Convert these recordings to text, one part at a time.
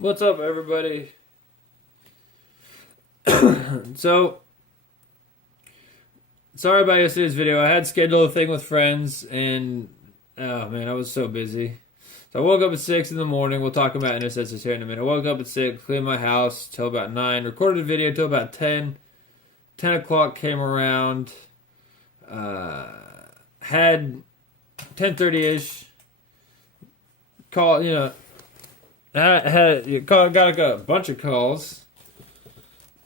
What's up, everybody? So, sorry about yesterday's video. I had scheduled a thing with friends, and oh man, I was so busy. So I woke up at 6 in the morning. We'll talk about intercessors here in a minute. I woke up at 6, cleaned my house till about 9, recorded a video till about 10. 10 o'clock came around. Had 10:30ish. Got a bunch of calls.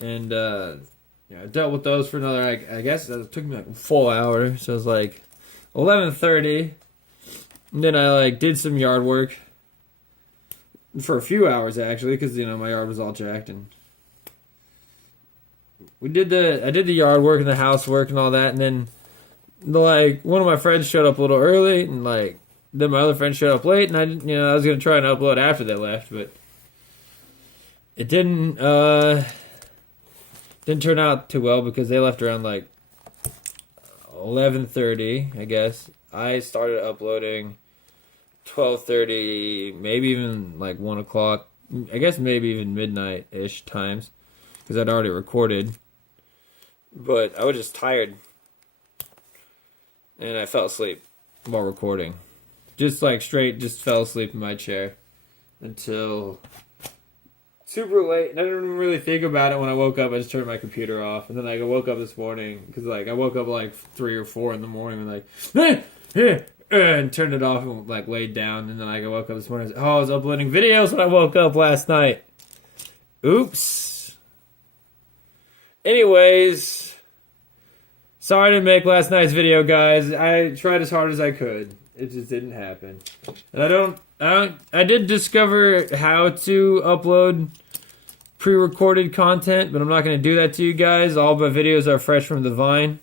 And I dealt with those for another. I guess it took me like a full hour. So it was like 11:30, and then I did some yard work for a few hours actually, because my yard was all jacked, and I did the yard work and the housework and all that, and then one of my friends showed up a little early, and then my other friend showed up late, and I was gonna try and upload after they left, but it didn't turn out too well because they left around 11:30, I guess. I started uploading 12:30, maybe even 1 o'clock. I guess maybe even midnight-ish times because I'd already recorded. But I was just tired. And I fell asleep while recording. Just just fell asleep in my chair until super late, and I didn't really think about it when I woke up. I just turned my computer off, and then I woke up this morning because I woke up 3 or 4 in the morning and turned it off and laid down, and then I woke up this morning. I was uploading videos when I woke up last night. Oops. Anyways, sorry I didn't make last night's video, guys. I tried as hard as I could. It just didn't happen, and I did discover how to upload pre-recorded content, but I'm not going to do that to you guys. All my videos are fresh from the Vine.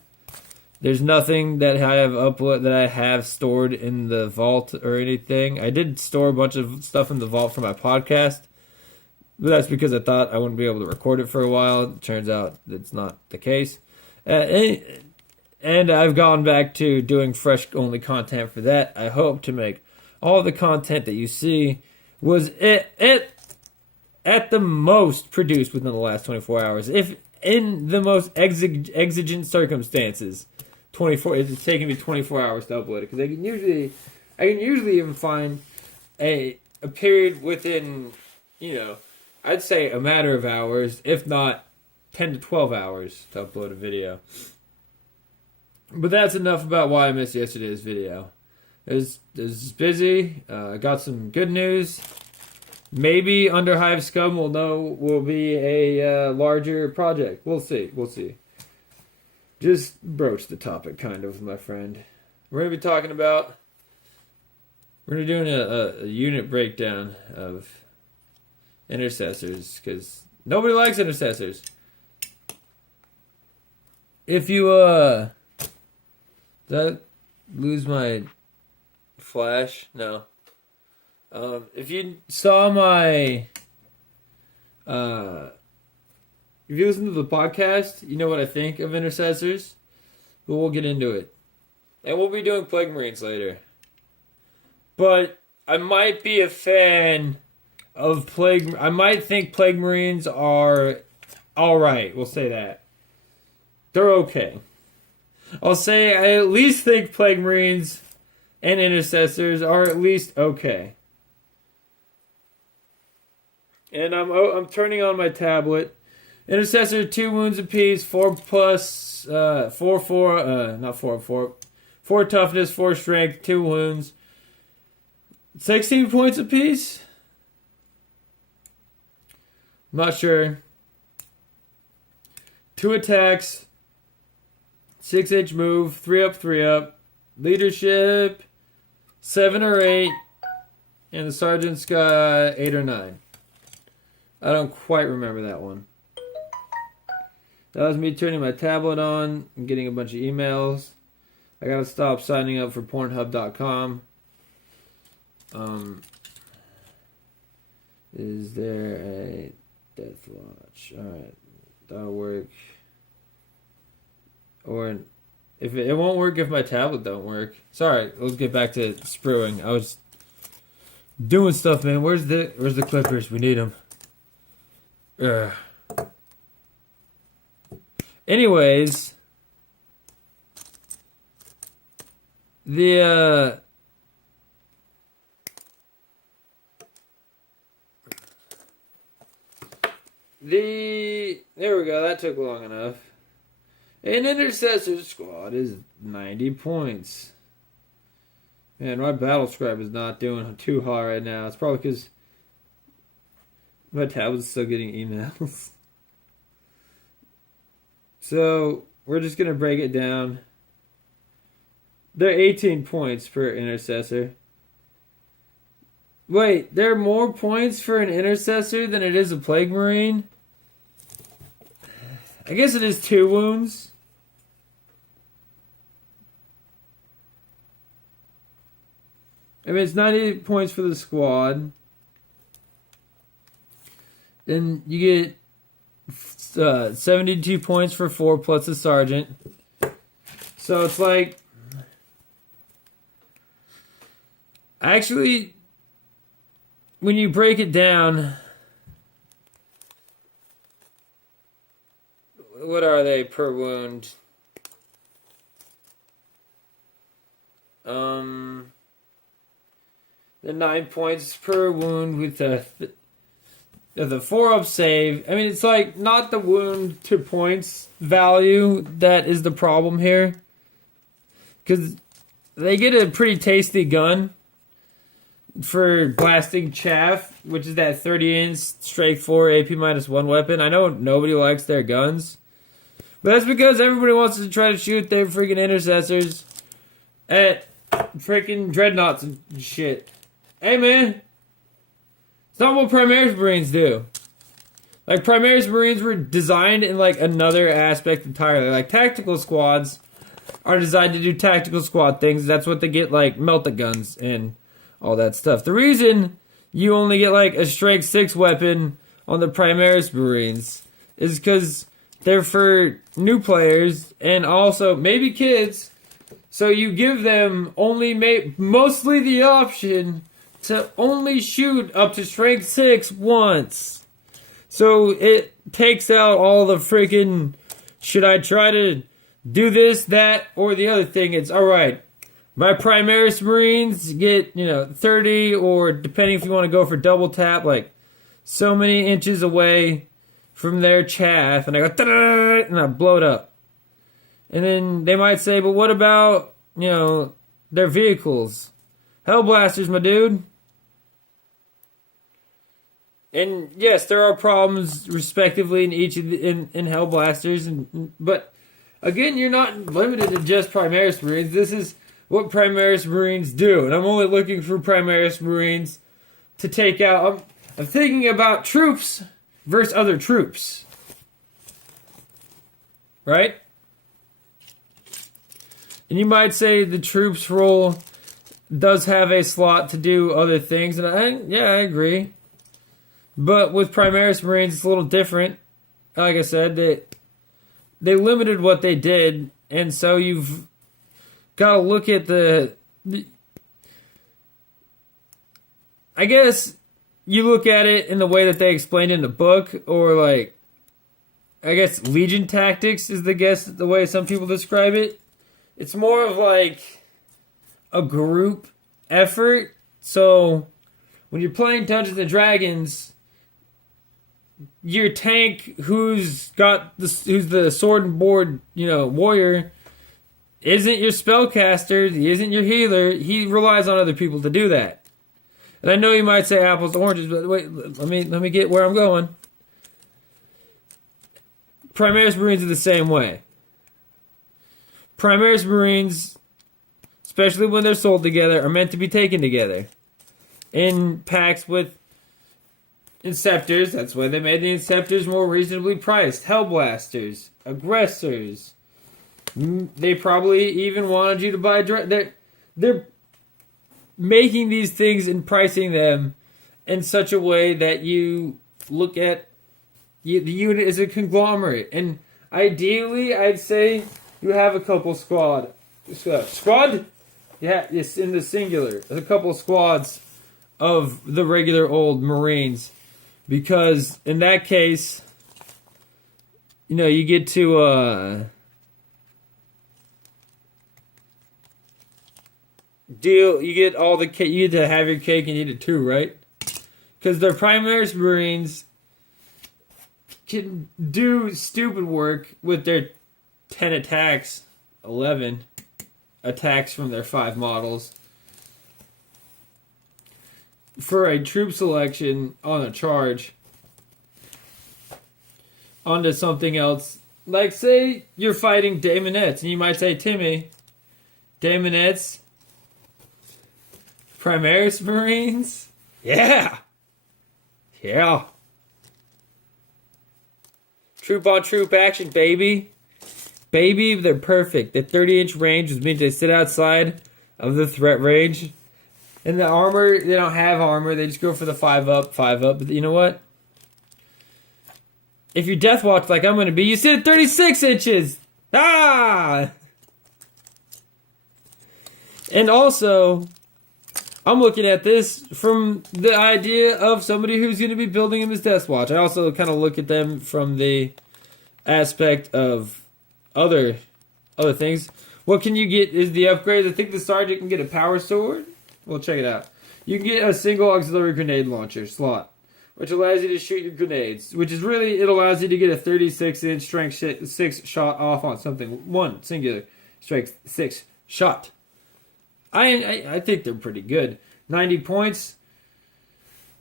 There's nothing that I have stored in the vault or anything. I did store a bunch of stuff in the vault for my podcast, but that's because I thought I wouldn't be able to record it for a while. It turns out that's not the case. And I've gone back to doing fresh-only content for that. I hope to make all the content that you see was at the most produced within the last 24 hours. If in the most exigent circumstances, it's taking me 24 hours to upload it, because I can usually even find a period within, I'd say a matter of hours, if not 10 to 12 hours to upload a video. But that's enough about why I missed yesterday's video. It was busy. I got some good news. Maybe Under Hive Scum will be a larger project. We'll see. Just broach the topic, kind of, my friend. We're going to be talking about... We're going to be doing a unit breakdown of intercessors, because nobody likes intercessors. If you, did I lose my flash? No. If you saw my, if you listen to the podcast, you know what I think of intercessors, but we'll get into it. And we'll be doing Plague Marines later. But I might be a fan of I might think Plague Marines are alright, we'll say that. They're okay. I'll say I at least think Plague Marines and intercessors are at least okay. And I'm turning on my tablet. Intercessor 2 wounds apiece, 4 toughness, 4 strength, 2 wounds, 16 points apiece. I'm not sure. 2 attacks. 6-inch move, 3 up, 3 up. Leadership, 7 or 8. And the sergeant's got 8 or 9. I don't quite remember that one. That was me turning my tablet on and getting a bunch of emails. I gotta stop signing up for Pornhub.com. Is there a death watch? Alright, that'll work. Or if it won't work if my tablet don't work. Sorry, let's get back to spruing. I was Doing stuff, man. Where's the Clippers? We need them. Anyways, the there we go. That took long enough. An intercessor squad is 90 points. Man, my battle scribe is not doing too hot right now. It's probably because my tablet's still getting emails. So, we're just going to break it down. They're 18 points per intercessor. Wait, there are more points for an intercessor than it is a plague marine? I guess it is 2 wounds. I mean, it's 90 points for the squad. Then you get 72 points for 4 plus the sergeant. So it's like... Actually, when you break it down... What are they per wound? The 9 points per wound with the 4-up save. I mean, it's like not the wound to points value that is the problem here. Because they get a pretty tasty gun for blasting chaff, which is that 30-inch strength 4 AP -1 weapon. I know nobody likes their guns. But that's because everybody wants to try to shoot their freaking intercessors at freaking dreadnoughts and shit. Hey, man. It's not what Primaris Marines do. Like, Primaris Marines were designed in, like, another aspect entirely. Like, tactical squads are designed to do tactical squad things. That's what they get, like, melt-the-guns and all that stuff. The reason you only get, like, a strength 6 weapon on the Primaris Marines is because they're for new players and also maybe kids. So you give them only mostly the option to only shoot up to strength 6 once. So it takes out all the freaking, should I try to do this, that, or the other thing? It's alright. My Primaris Marines get, 30, or depending if you want to go for double tap, like so many inches away from their chaff, and I go, ta-da, and I blow it up. And then they might say, but what about, their vehicles? Hellblasters, my dude. And yes, there are problems respectively in each of in Hellblasters, but again, you're not limited to just Primaris Marines. This is what Primaris Marines do, and I'm only looking for Primaris Marines to take out. I'm thinking about troops versus other troops, right? And you might say the troops role does have a slot to do other things, and I agree. But with Primaris Marines, it's a little different. Like I said, they limited what they did, and so you've got to look at I guess you look at it in the way that they explained in the book, or like, I guess Legion tactics is the way some people describe it. It's more of like a group effort. So when you're playing Dungeons and Dragons, your tank who's the sword and board, warrior, isn't your spellcaster, he isn't your healer, he relies on other people to do that. And I know you might say apples to oranges, but wait, let me get where I'm going. Primaris Marines are the same way. Primaris Marines, especially when they're sold together, are meant to be taken together in packs with Inceptors. That's why they made the Inceptors more reasonably priced. Hellblasters, aggressors. They probably even wanted you to buy. They're making these things and pricing them in such a way that you look at the unit as a conglomerate. And ideally, I'd say you have a couple squad? Yeah, it's in the singular. There's a couple squads of the regular old Marines, because in that case, you get to you get all the cake. You get to have your cake and eat it too, right? Because the Primaris Marines can do stupid work with their 10 attacks, 11 attacks from their 5 models for a troop selection on a charge onto something else. Like, say you're fighting Daemonettes, and you might say, Timmy, Daemonettes, Primaris Marines? Yeah! Yeah. Troop on troop action, baby. Baby, they're perfect. The 30-inch range was meant to sit outside of the threat range. And the armor, they don't have armor. They just go for the 5 up, 5 up. But you know what? If you're Deathwatch like I'm going to be, you sit at 36 inches. Ah! And also, I'm looking at this from the idea of somebody who's going to be building him as Deathwatch. I also kind of look at them from the aspect of other things. What can you get is the upgrades. I think the Sergeant can get a power sword. Well, check it out. You can get a single auxiliary grenade launcher slot, which allows you to shoot your grenades. Which is really, it allows you to get a 36-inch strength 6 shot off on something. One singular strength 6 shot. I think they're pretty good. 90 points.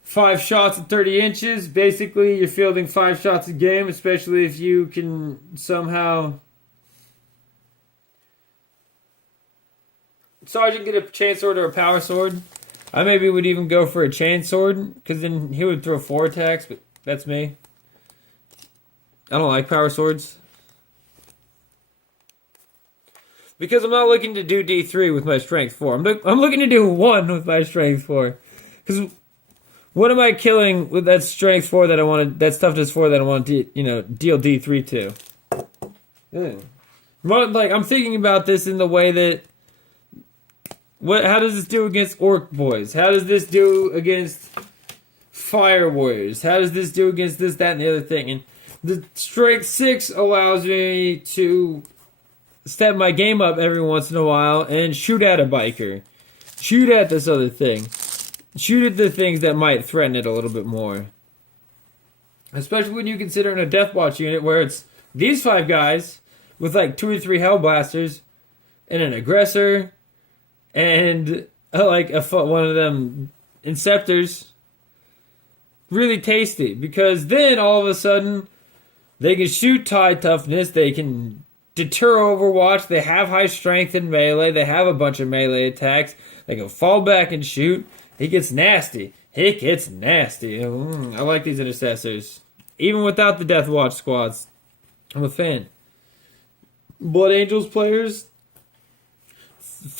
5 shots at 30 inches. Basically, you're fielding 5 shots a game, especially if you can somehow... Sergeant get a chainsword or a power sword. I maybe would even go for a chainsword, because then he would throw 4 attacks, but that's me. I don't like power swords. Because I'm not looking to do D3 with my strength 4. I'm looking to do 1 with my strength 4. Because what am I killing with that strength 4 that I want to, that toughness 4 that I want to, deal D3 to? Like, I'm thinking about this in the way that, how does this do against Orc Boys? How does this do against Fire Warriors? How does this do against this, that, and the other thing? And the strength 6 allows me to step my game up every once in a while and shoot at a biker. Shoot at this other thing. Shoot at the things that might threaten it a little bit more. Especially when you consider in a Deathwatch unit where it's these 5 guys with like 2 or 3 Hellblasters and an aggressor and one of them Inceptors. Really tasty, because then all of a sudden they can shoot tie toughness, they can deter Overwatch, they have high strength in melee, they have a bunch of melee attacks, they can fall back and shoot. It gets nasty. It gets nasty. I like these intercessors. Even without the Deathwatch squads. I'm a fan. Blood Angels players,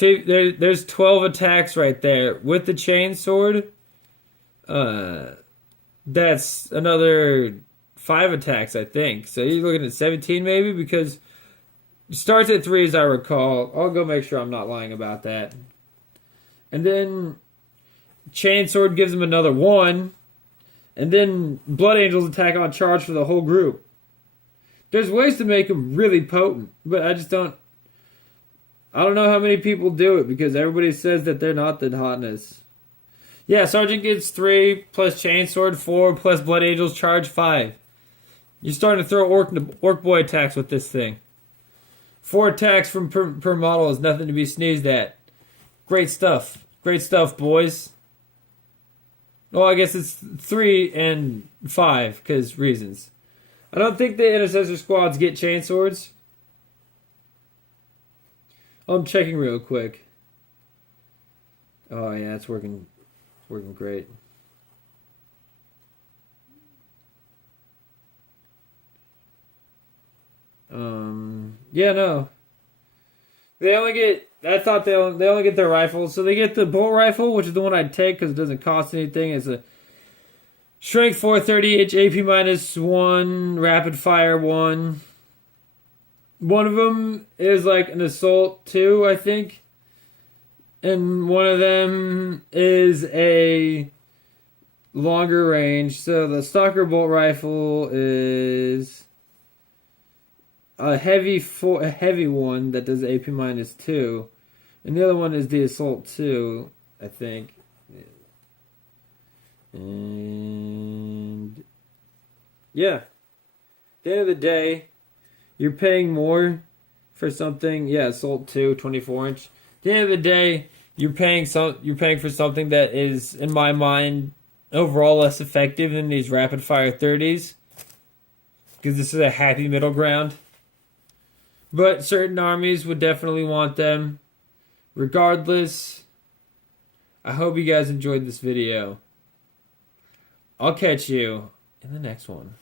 there's 12 attacks right there. With the chainsword, that's another 5 attacks, I think. So you're looking at 17 maybe, because it starts at 3 as I recall. I'll go make sure I'm not lying about that. And then chainsword gives him another 1. And then Blood Angels attack on charge for the whole group. There's ways to make them really potent, but I don't know how many people do it, because everybody says that they're not the hotness. Yeah, Sergeant gets 3, plus chainsword 4, plus Blood Angels charge 5. You're starting to throw orc boy attacks with this thing. 4 attacks from per model is nothing to be sneezed at. Great stuff. Great stuff, boys. Well, I guess it's 3 and 5, because reasons. I don't think the intercessor squads get chainswords. I'm checking real quick. Oh yeah, it's working great. Yeah, no. They only get, I thought they only get their rifles. So they get the bolt rifle, which is the one I'd take because it doesn't cost anything. It's a strength 4, 30-inch, AP minus 1, rapid fire 1. One of them is like an assault 2, I think. and one of them is a longer range. So the Stalker bolt rifle is a heavy one that does AP -2, and the other one is the Assault 2, I think. And yeah, at the end of the day, you're paying more for something. Yeah, Assault 2, 24 inch. At the end of the day, you're paying for something that is, in my mind, overall less effective than these rapid fire 30s, because this is a happy middle ground. But certain armies would definitely want them. Regardless, I hope you guys enjoyed this video. I'll catch you in the next one.